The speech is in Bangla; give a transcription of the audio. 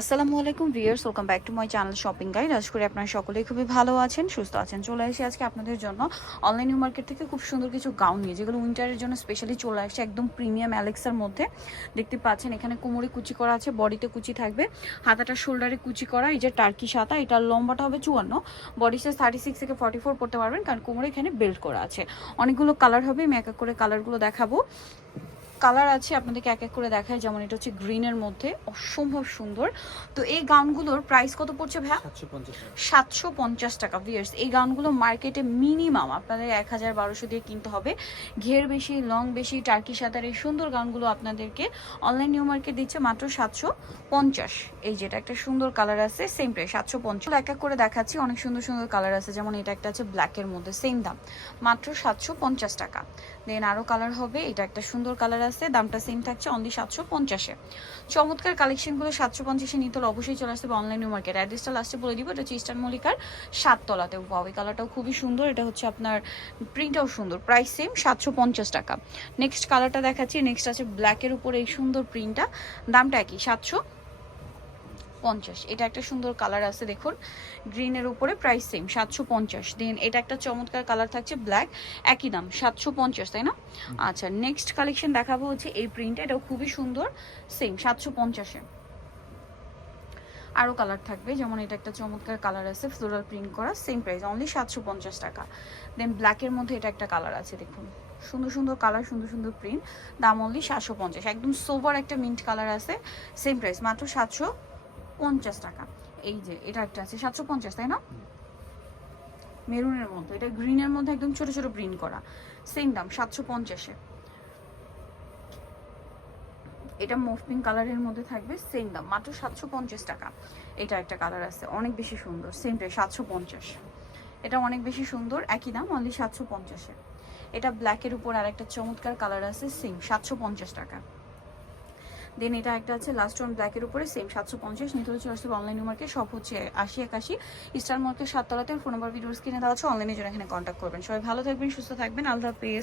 আসসালামু আলাইকুম viewers, welcome back to my channel shopping guide. আশা করি আপনারা সকলেই খুবই ভালো আছেন, সুস্থ আছেন। চলে আসি আজকে আপনাদের জন্য অনলাইন নিউ মার্কেট থেকে খুব সুন্দর কিছু গাউন নিয়ে, যেগুলো উইন্টারের জন্য স্পেশালি চলে আসছে একদম প্রিমিয়াম অ্যালেক্সার মধ্যে। দেখতে পাচ্ছেন এখানে কোমরে কুচি করা আছে, বডিতে কুচি থাকবে, হাতাটা শোল্ডারে কুচি করা। এই যে টার্কিশ হাতা, এটার লম্বাটা হবে 54, বডি সাইজ 36 থেকে 44 পড়তে পারবেন, কারণ কোমরে এখানে বেল্ট করা আছে। অনেকগুলো কালার হবে, আমি এক এক করে কালারগুলো দেখাবো। কালার আছে, আপনাদেরকে এক এক করে দেখায়। যেমন এটা হচ্ছে গ্রিনের মধ্যে, অসম্ভব সুন্দর। তো এই গাউনগুলোর প্রাইস কত পড়ছে ভাইয়া? 750 টাকা। ভিউয়ার্স, এই গাউনগুলো মার্কেটে মিনিমাম আপনাদের 1000-1200 দিয়ে কিনতে হবে। ঘের বেশি, লং বেশি, টার্কি সাদার এই সুন্দর গাউনগুলো আপনাদেরকে অনলাইন নিউ মার্কেট দিচ্ছে মাত্র 750। এই যেটা একটা সুন্দর কালার আছে, সেম প্রাইস 750। এক এক করে দেখাচ্ছি, অনেক সুন্দর সুন্দর কালার আছে। যেমন এটা একটা আছে ব্ল্যাকের মধ্যে, সেম দাম মাত্র 750 টাকা। দেন আরও কালার হবে, এটা একটা সুন্দর কালার আছে, দামটা সেম থাকছে অনলি 750-এ। চমৎকার কালেকশনগুলো 750-এ নিতে হলে অবশ্যই চলে আসতে হবে অনলাইন নিউ মার্কেট। অ্যাড্রেসটা লাস্টে বলে দিব, এটা হচ্ছে ইস্টার্ন মল্লিকার 7 তলাতে। ওয়াও, এই কালারটাও খুবই সুন্দর, এটা হচ্ছে আপনার প্রিন্টটাও সুন্দর। প্রাইস সেম 750 টাকা। নেক্সট কালারটা দেখাচ্ছি, নেক্সট আছে ব্ল্যাকের উপরে এই সুন্দর প্রিন্টটা, দামটা একই 750। এটা একটা সুন্দর কালার আছে, দেখুন গ্রিনের উপরে, প্রাইস সেম 750। দেন এটা একটা চমৎকার কালার থাকছে ব্ল্যাক, একই দাম 750, তাই না? আচ্ছা, নেক্সট কালেকশন দেখাবো হচ্ছে এই প্রিন্টটা, এটাও খুবই সুন্দর, সেম 750-এ। আরও কালার থাকবে, যেমন এটা একটা চমৎকার কালার আছে ফ্লোরাল প্রিন্ট করা, সেম প্রাইস অনলি 750 টাকা। দেন ব্ল্যাকের মধ্যে এটা একটা কালার আছে, দেখুন সুন্দর সুন্দর কালার, সুন্দর সুন্দর প্রিন্ট, দাম অনলি 750। একদম সোভার একটা মিন্ট কালার আছে, সেম প্রাইস মাত্র 750 টাকা। এই যে এটা একটা আছে 750, তাই না? মেরুনের মধ্যে, এটা গ্রিনের মধ্যে একদম ছোট ছোট প্রিন্ট করা, সেম দাম 750-এ। এটা মুভ পিঙ্ক কালারের মধ্যে থাকবে, সেম দাম মাত্র 750 টাকা। এটা একটা কালার আছে, অনেক বেশি সুন্দর, সেম প্রাইস 750। এটা অনেক বেশি সুন্দর, একই দাম অনলি 750-এ। এটা ব্ল্যাকের উপর আর একটা চমৎকার কালার আছে, সেম 750 টাকা। দেন এটা একটা আছে লাস্ট ওয়ান ব্ল্যাকের উপরে, সেম 750। নিতে হচ্ছে আসতে অনলাইন মার্কেট, সব হচ্ছে 8081 স্টার মার্কেট 7 তলাতে। ফোন নাম্বার ভিডিওস কিনে দেওয়া আছে, অনলাইনে জন্য এখানে কন্ট্যাক্ট করবেন। সবাই ভালো থাকবেন, সুস্থ থাকবেন, আল্লাহ হাফেজ।